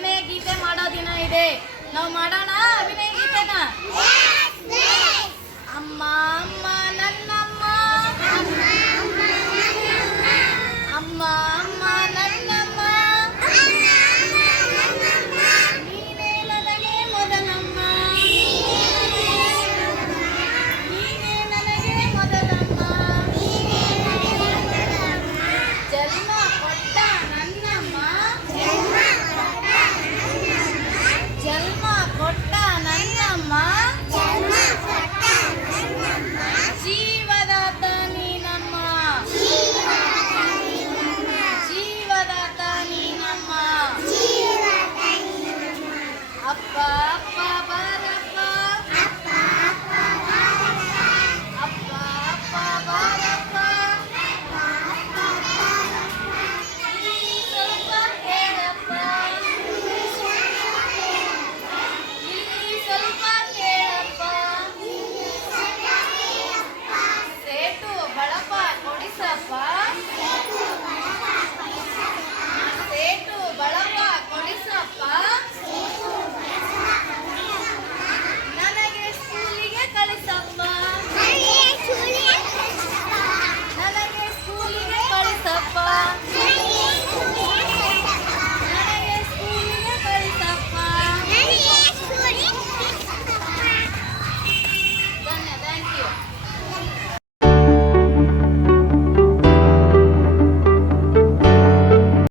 ಅಭಿನಯ ಗೀತೆ ಮಾಡೋ ದಿನ ಇದೆ. ನಾವು ಮಾಡೋಣ ಅಭಿನಯ ಗೀತೆ.